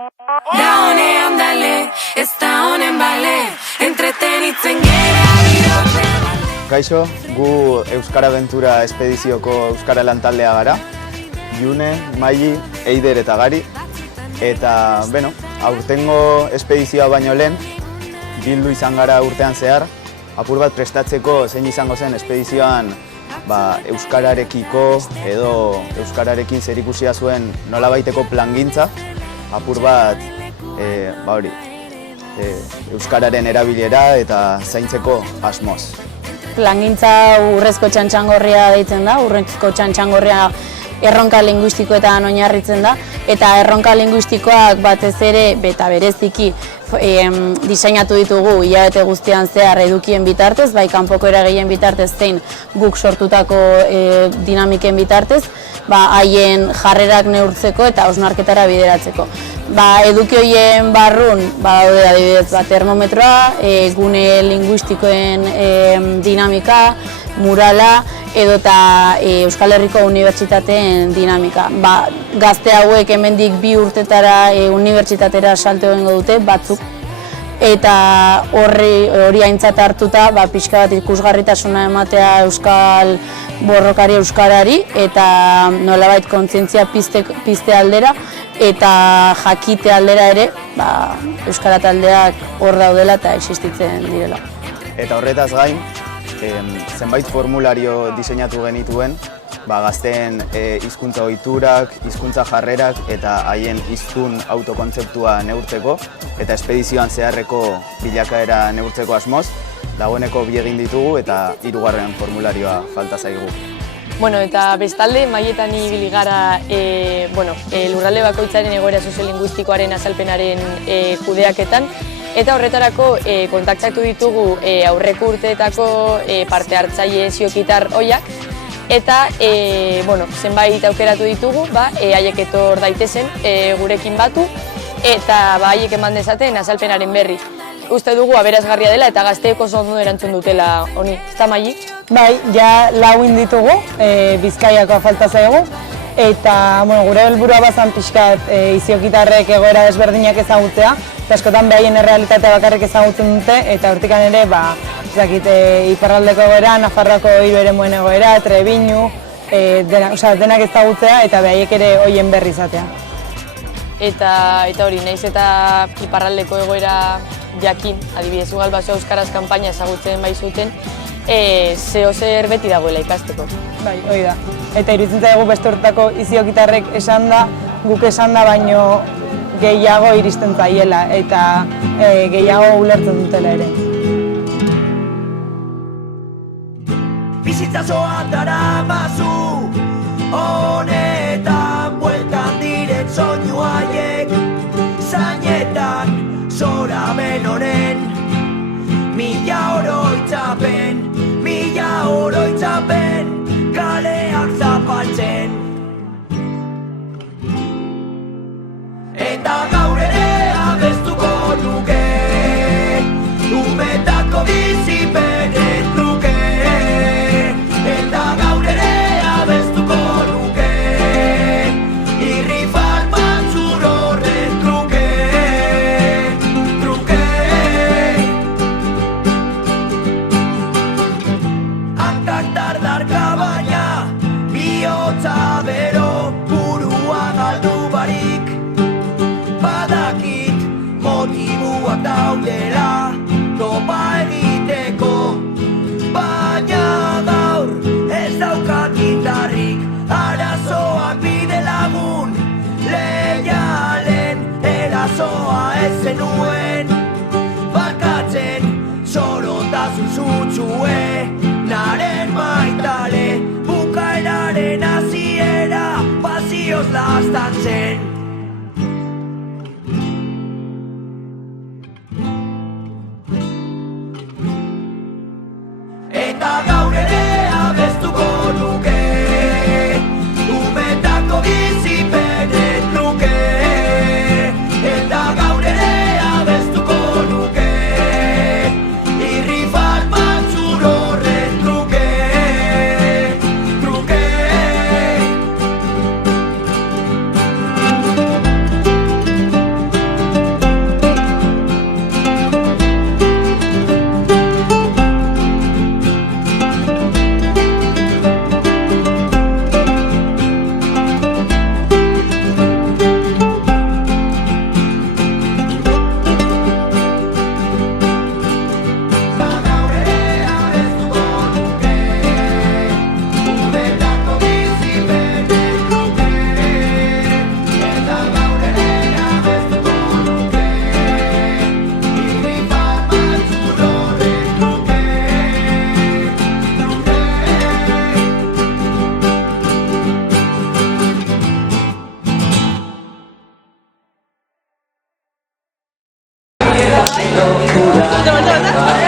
Da honean dale, ez da honen bale, entretenitzen gera birote. Kaixo, gu Euskara Aventura Espedizioko Euskara Lantaldea gara. June, Maili, Eider eta Gari. Eta, aurtengo espedizioa baino lehen, bildu izan gara urtean zehar, apur bat prestatzeko zein izango zen espedizioan euskararekiko edo euskararekin zerikusia zuen nolabaiteko plangintza, apur bat euskararen erabilera eta zaintzeko asmoz. Plangintza urrezko txantxangorria deitzen da, urrezko txantxangorria erronka linguistikoetan oinarritzen da, eta erronka linguistikoak batez ere, eta bereziki, diseinatu ditugu hilabete guztian zehar edukien bitartez, bai kanpoko eragileen bitartez zein guk sortutako dinamiken bitartez, haien jarrerak neurtzeko eta hausnarketara bideratzeko. Eduki horien barrun, daude adibidez termometroa, gune linguistikoen dinamika, murala, edota Euskal Herriko Unibertsitateen dinamika. Gazte hauek hemendik 2 urtetara unibertsitatera salto egingo dute, batzuk. Eta hori aintzat hartuta, pixka bat ikusgarritasuna ematea euskal borrokari euskarari, eta nolabait kontzientzia pizte aldera, eta jakite aldera ere, euskara taldeak hor daudela eta existitzen direla. Eta horretaz gain, zenbait formulario diseinatu genituen, gazteen hizkuntza ohiturak, hizkuntza jarrerak eta haien hiztun autokontzeptua neurtzeko eta espedizioan zeharreko bilakaera neurtzeko asmoz, dagoeneko 2 egin ditugu eta 3. formularioa falta zaigu. Eta bestalde, mailetan ibili gara lurralde bakoitzaren egoera soziolinguistikoaren azalpenaren kudeaketan, eta horretarako kontaktatu ditugu aurreko urteetako parte hartzaile ziokitar ohiak, eta zenbait aukeratu ditugu, haiek etor daitezen gurekin batu, eta haiek eman dezaten azalpenaren berri. Uste dugu aberasgarria dela eta gazteek oso ondo erantzun dutela honi. Ezta Maili? Bai, ja 4 ditugu, Bizkaiakoa falta zaigu, eta gure helburua bazan pixkat iziokitarrek egoera desberdinak ezagutzea, eta askotan behaien errealitatea bakarrik ezagutzen dute, eta hortikan ere, iparraldeko egoera, Nafarroako 3 eremuen egoera, Trebiñu, denak ezagutzea eta behaiek ere hoien berri izatea. Eta hori, nahiz eta iparraldeko egoera jakin, adibidez Ugalbaso euskaraz kanpaina ezagutzen bai zuten, zer beti dagoela ikasteko. Bai, hori da. Eta iruditzen zaigu beste urteko iziokitarrek esan da, guk esan da baino gehiago iristen zaiela eta gehiago ulertzen dutela ere. Bizitzazoa daramazu, honetan bueltan direk soinu haiek, zainetan zoraben honen, 1000 oroitzapen, kaleak zapaltzen. Eta gaur ere abestuko nuke, umetako bizipenen truke. Eta gaur ere abestuko nuke, irrifan matzur horren truke. Hankak dardarka baina, bihotza bero, burua galdu barik. Badakit motibuak daudela, topa egiteko, baina gaur ez daukat gitarrik, arazoak bide lagun, leialen erasoa ez zenuen, bakatzen zorotasun zutzue, naren maitale, bukaeraren hasiera, pasioz laztantzen. Eta gaur ere abestuko nuke, umetako bizipenen truke. Eta gaur ere abestuko nuke, irrifan matzur horren truke. locura.